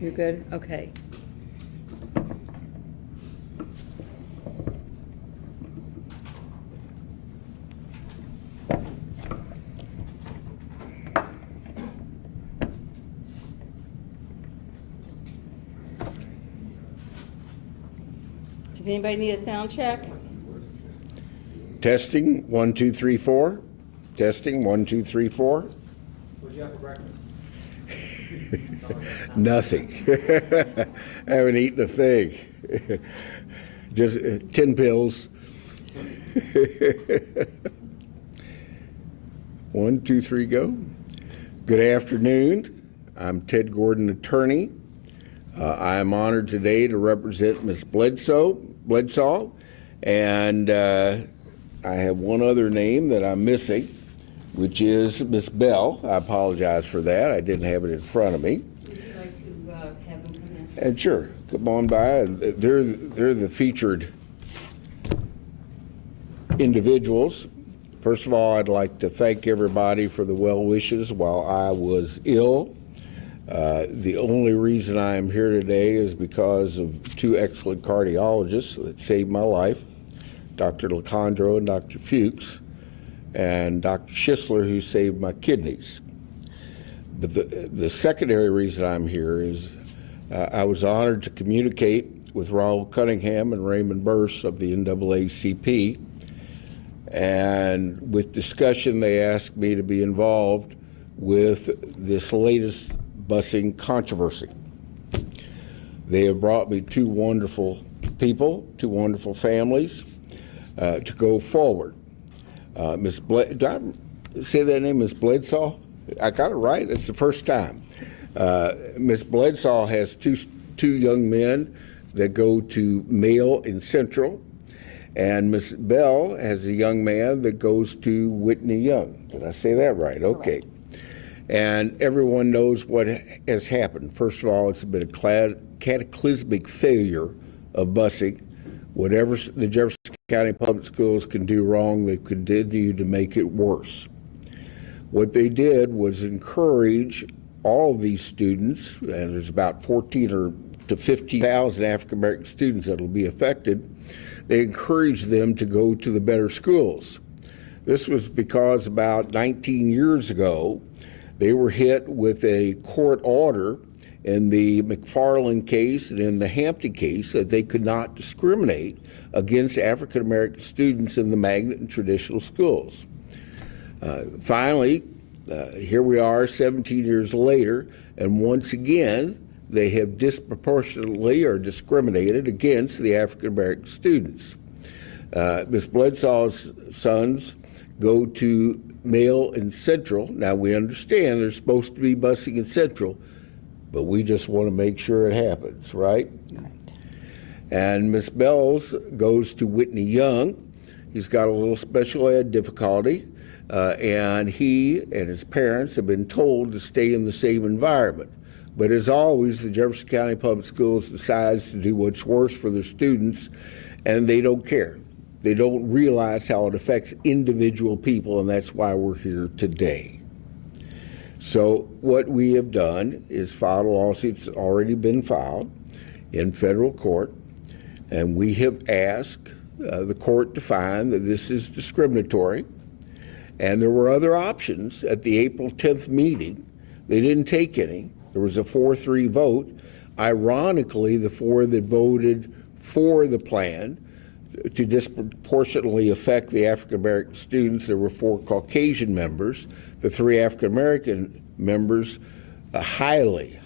You're good? Okay. Does anybody need a sound check? Testing, 1, 2, 3, 4. Testing, 1, 2, 3, 4. What did you have for breakfast? Nothing. I haven't eaten a thing. Just 10 pills. 1, 2, 3, go. Good afternoon. I'm Ted Gordon, attorney. I am honored today to represent Ms. Bledsaw, and I have one other name that I'm missing, which is Ms. Bell. I apologize for that. I didn't have it in front of me. Would you like to have them come in? And sure, come on by. They're the featured individuals. First of all, I'd like to thank everybody for the well wishes while I was ill. The only reason I am here today is because of two excellent cardiologists that saved my life, Dr. Lacondro and Dr. Fuchs, and Dr. Schisler, who saved my kidneys. But the secondary reason I'm here is I was honored to communicate with Raul Cunningham and Raymond Burse of the NAACP, and with discussion they asked me to be involved with this latest busing controversy. They have brought me two wonderful people, two wonderful families to go forward. Did I say that name, Ms. Bledsaw? I got it right. It's the first time. Ms. Bledsaw has two young men that go to Male and Central, and Ms. Bell has a young man that goes to Whitney Young. Did I say that right? Okay. And everyone knows what has happened. First of all, it's been a cataclysmic failure of busing. Whatever the Jefferson County Public Schools can do wrong, they continue to make it worse. What they did was encourage all of these students, and there's about 14 to 15,000 African American students that will be affected. They encouraged them to go to the better schools. This was because about 19 years ago, they were hit with a court order in the McFarland case and in the Hampton case that they could not discriminate against African American students in the magnet and traditional schools. Finally, here we are 17 years later, and once again, they have disproportionately or discriminated against the African American students. Ms. Bledsaw's sons go to Male and Central. Now, we understand they're supposed to be busing in Central, but we just want to make sure it happens, right? And Ms. Bells goes to Whitney Young. He's got a little special ed difficulty, and he and his parents have been told to stay in the same environment. But as always, the Jefferson County Public Schools decides to do what's worse for their students, and they don't care. They don't realize how it affects individual people, and that's why we're here today. So what we have done is filed a lawsuit that's already been filed in federal court, and we have asked the court to find that this is discriminatory. And there were other options at the April 10th meeting. They didn't take any. There was a 4-3 vote. Ironically, the four that voted for the plan to disproportionately affect the African American students, there were 4 Caucasian members. The 3 African American members highly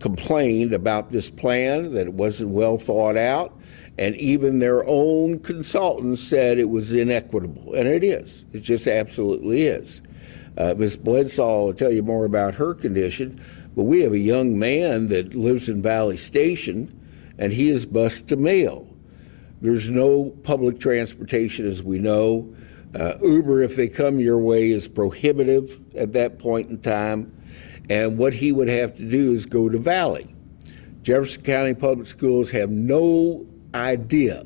complained about this plan, that it wasn't well thought out, and even their own consultants said it was inequitable, and it is. It just absolutely is. Ms. Bledsaw will tell you more about her condition, but we have a young man that lives in Valley Station, and he is bused to Male. There's no public transportation, as we know. Uber, if they come your way, is prohibitive at that point in time, and what he would have to do is go to Valley. Jefferson County Public Schools have no idea,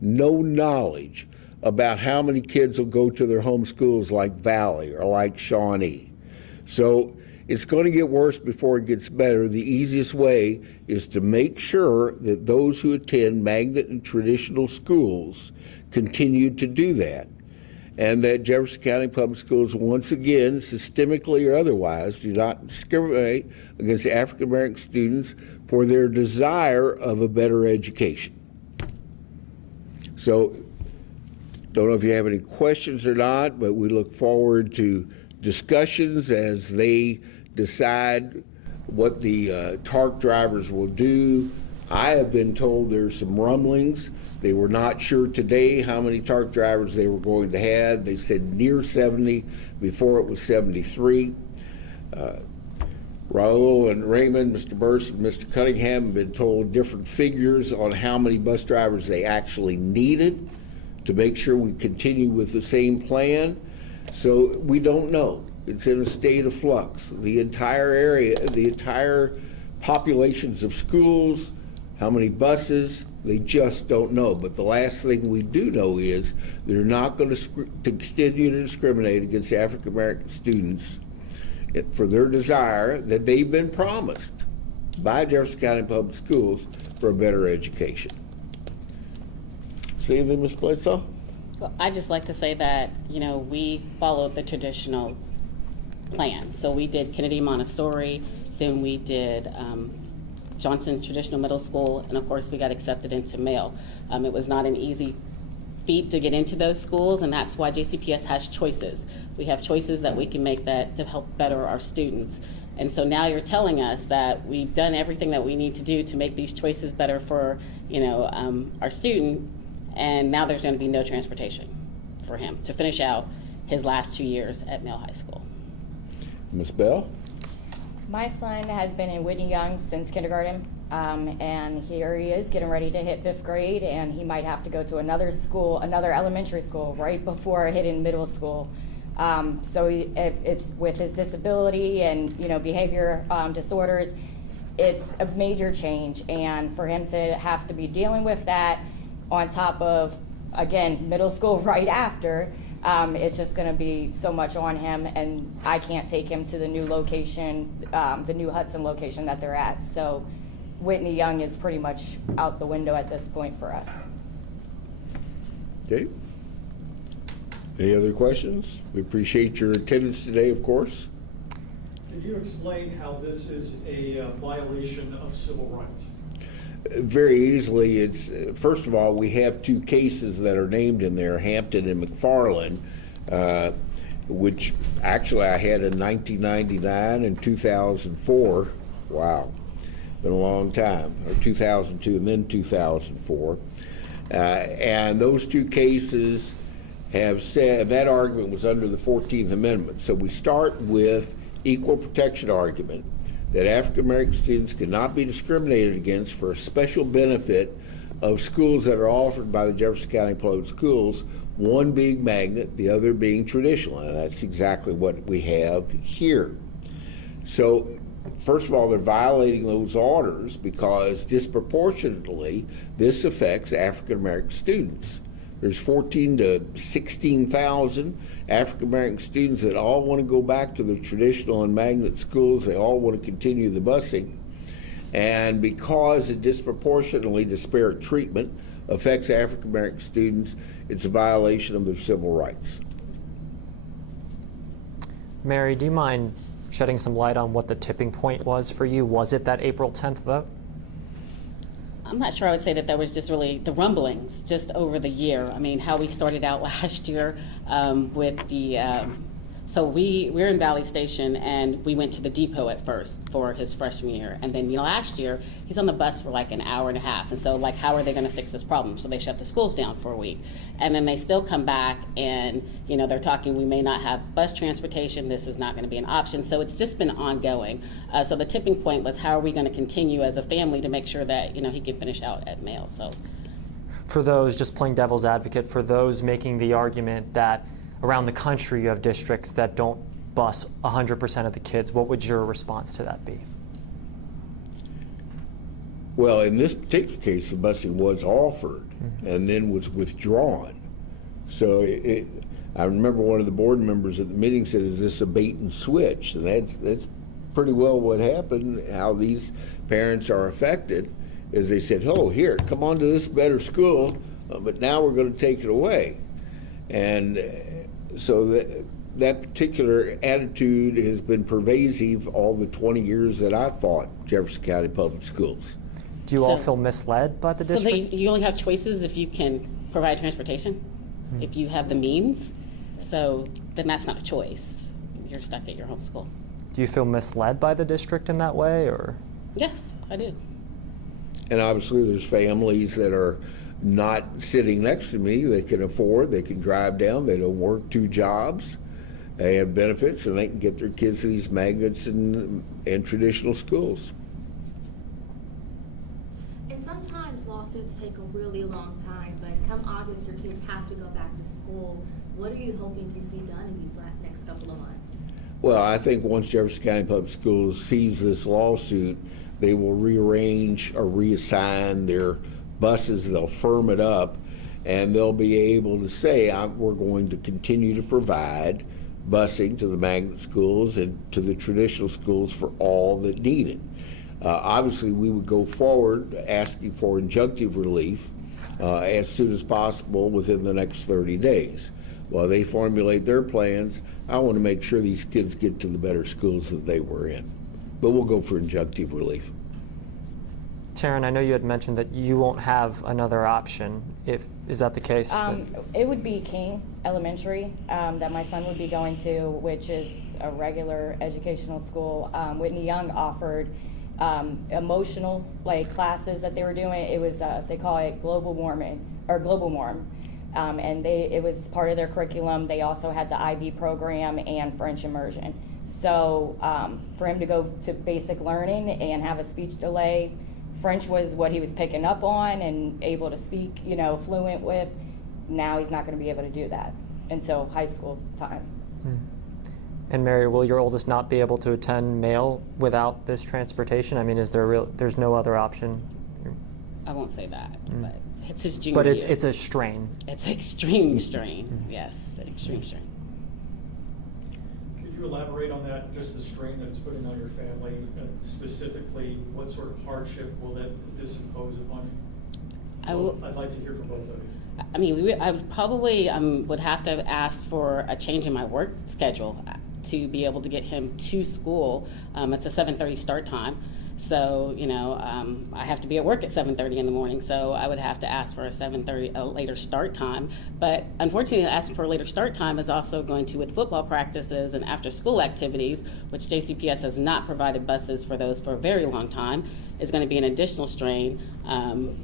no knowledge about how many kids will go to their home schools like Valley or like Shawnee. So it's going to get worse before it gets better. The easiest way is to make sure that those who attend magnet and traditional schools continue to do that, and that Jefferson County Public Schools, once again, systemically or otherwise, do not discriminate against African American students for their desire of a better education. So, don't know if you have any questions or not, but we look forward to discussions as they decide what the TARC drivers will do. I have been told there's some rumblings. They were not sure today how many TARC drivers they were going to have. They said near 70, before it was 73. Raul and Raymond, Mr. Burst and Mr. Cunningham have been told different figures on how many bus drivers they actually needed to make sure we continue with the same plan. So we don't know. It's in a state of flux. The entire area, the entire populations of schools, how many buses, they just don't know. But the last thing we do know is they're not going to continue to discriminate against African American students for their desire that they've been promised by Jefferson County Public Schools for a better education. See anything, Ms. Bledsoe? Well, I just like to say that, we followed the traditional plan. So we did Kennedy Montessori, then we did Johnson Traditional Middle School, and of course we got accepted into Male. It was not an easy feat to get into those schools, and that's why JCPS has choices. We have choices that we can make that to help better our students. And so now you're telling us that we've done everything that we need to do to make these choices better for, our student, and now there's going to be no transportation for him to finish out his last 2 years at Male High School. Ms. Bell? My son has been in Whitney Young since kindergarten, and here he is getting ready to hit 5th grade, and he might have to go to another school, another elementary school, right before hitting middle school. So it's with his disability and behavior disorders, it's a major change, and for him to have to be dealing with that on top of, again, middle school right after, it's just going to be so much on him, and I can't take him to the new location, the new Hudson location that they're at. So Whitney Young is pretty much out the window at this point for us. Okay. Any other questions? We appreciate your attendance today, of course. Could you explain how this is a violation of civil rights? Very easily. It's first of all, we have two cases that are named in there, Hampton and McFarland, which actually I had in 1999 and 2004. Wow, been a long time. Or 2002 and then 2004, and those two cases have said that argument was under the 14th Amendment. So we start with equal protection argument, that African American students cannot be discriminated against for a special benefit of schools that are offered by the Jefferson County Public Schools, one being magnet, the other being traditional, and that's exactly what we have here. So first of all, they're violating those orders because disproportionately this affects African American students. There's 14 to 16,000 African American students that all want to go back to the traditional and magnet schools. They all want to continue the busing. And because it disproportionately disparate treatment affects African American students, it's a violation of their civil rights. Mary, do you mind shedding some light on what the tipping point was for you? Was it that April 10th vote? I'm not sure I would say that there was just really the rumblings just over the year. I mean, how we started out last year with the, so we're in Valley Station, and we went to the depot at first for his freshman year. And then, last year, he's on the bus for like an hour and a half. And so, how are they going to fix this problem? So they shut the schools down for a week. And then they still come back and, they're talking, we may not have bus transportation. This is not going to be an option. So it's just been ongoing. So the tipping point was, how are we going to continue as a family to make sure that, he can finish out at Male? So For those, just playing devil's advocate, for those making the argument that around the country you have districts that don't bus 100% of the kids, what would your response to that be? Well, in this particular case, the busing was offered and then was withdrawn. So I remember one of the board members at the meeting said, "Is this a bait and switch?" And that's pretty well what happened, how these parents are affected, is they said, oh, here, come on to this better school, but now we're going to take it away. And so that particular attitude has been pervasive all the 20 years that I've fought Jefferson County Public Schools. Do you all So- feel misled by the So district? you only have choices if you can provide transportation, if you have the means. So then that's not a choice. You're stuck at your home school. Do you feel misled by the district in that way, or? Yes, I do. And obviously there's families that are not sitting next to me. They can afford, they can drive down, they don't work 2 jobs. They have benefits and they can get their kids to these magnets and traditional schools. And sometimes lawsuits take a really long time, but come August, your kids have to go back to school. What are you hoping to see done in these next couple of months? Well, I think once Jefferson County Public Schools sees this lawsuit, they will rearrange or reassign their buses, they'll firm it up, and they'll be able to say, we're going to continue to provide busing to the magnet schools and to the traditional schools for all that need it. Obviously, we would go forward asking for injunctive relief as soon as possible within the next 30 days. While they formulate their plans, I want to make sure these kids get to the better schools that they were in. But we'll go for injunctive relief. Taryn, I know you had mentioned that you won't have another option. Is that the case? It would be King Elementary that my son would be going to, which is a regular educational school. Whitney Young offered emotional classes that they were doing. It was they call it Global Warming or Global Warm, and it was part of their curriculum. They also had the IB program and French immersion. So for him to go to basic learning and have a speech delay, French was what he was picking up on and able to speak, fluent with. Now he's not going to be able to do that until high school time. And Mary, will your oldest not be able to attend Male without this transportation? I mean, there's no other option? I won't say that, but it's his junior But year. it's a strain. It's extreme strain. Yes, an extreme strain. Could you elaborate on that, just the strain that it's putting on your family, and specifically, what sort of hardship will this impose upon you? I'd like to hear from both of you. I mean, I would probably would have to ask for a change in my work schedule to be able to get him to school. It's a 7:30 start time. So, I have to be at work at 7:30 in the morning, so I would have to ask for a later start time. But unfortunately, asking for a later start time is also going to, with football practices and after-school activities, which JCPS has not provided buses for those for a very long time, is going to be an additional strain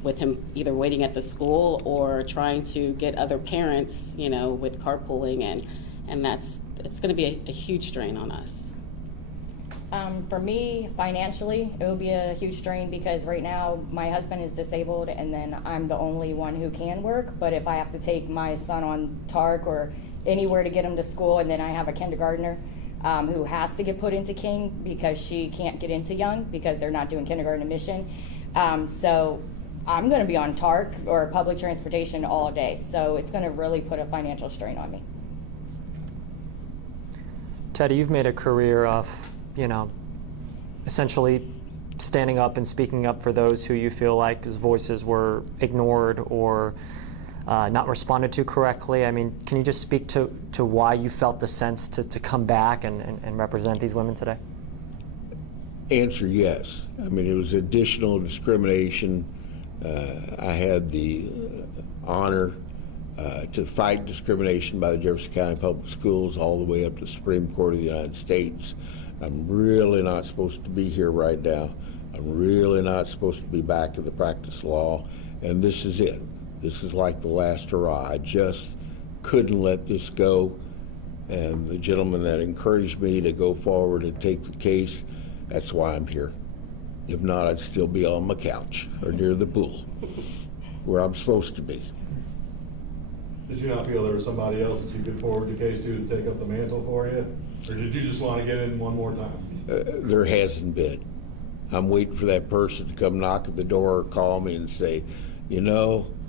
with him either waiting at the school or trying to get other parents, with carpooling, and it's going to be a huge strain on us. For me, financially, it will be a huge strain because right now my husband is disabled and then I'm the only one who can work. But if I have to take my son on TARC or anywhere to get him to school, and then I have a kindergartner who has to get put into King because she can't get into Young because they're not doing kindergarten admission. So I'm going to be on TARC or public transportation all day. So it's going to really put a financial strain on me. Teddy, you've made a career of, essentially standing up and speaking up for those who you feel like his voices were ignored or not responded to correctly. I mean, can you just speak to why you felt the sense to come back and represent these women today? Answer, yes. I mean, it was additional discrimination. I had the honor to fight discrimination by the Jefferson County Public Schools all the way up to the Supreme Court of the United States. I'm really not supposed to be here right now. I'm really not supposed to be back in the practice law, and this is it. This is like the last hurrah. I just couldn't let this go, and the gentleman that encouraged me to go forward and take the case, that's why I'm here. If not, I'd still be on my couch or near the pool, where I'm supposed to be. Did you not feel there was somebody else that you could forward the case to take up the mantle for you? Or did you just want to get in one more time? There hasn't been. I'm waiting for that person to come knock at the door or call me and say, I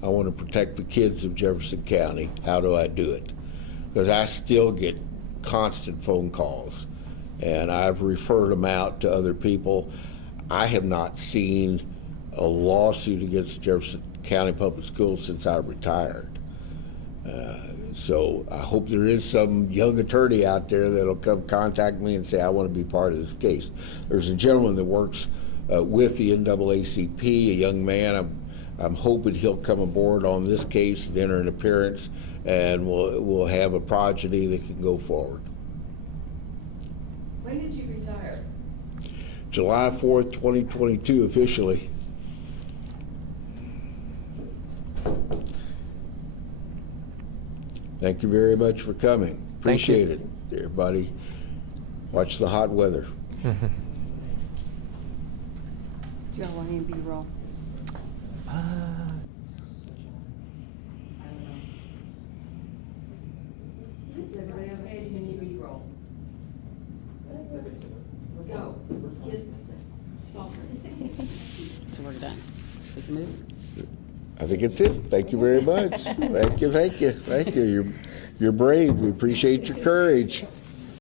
want to protect the kids of Jefferson County. How do I do it? Because I still get constant phone calls. and I've referred them out to other people. I have not seen a lawsuit against Jefferson County Public Schools since I retired. So I hope there is some young attorney out there that'll come contact me and say, I want to be part of this case. There's a gentleman that works with the NAACP, a young man. I'm hoping he'll come aboard on this case and enter an appearance, and we'll have a progeny that can go forward. When did you retire? July 4th, 2022 officially. Thank you very much for coming. Thank you. Appreciate it, everybody. Watch the hot weather. Do y'all want any B-roll? Is everybody okay? Do you need B-roll? Go. So we're done. So we can move? I think it's it. Thank you very much. Thank you. You're brave. We appreciate your courage.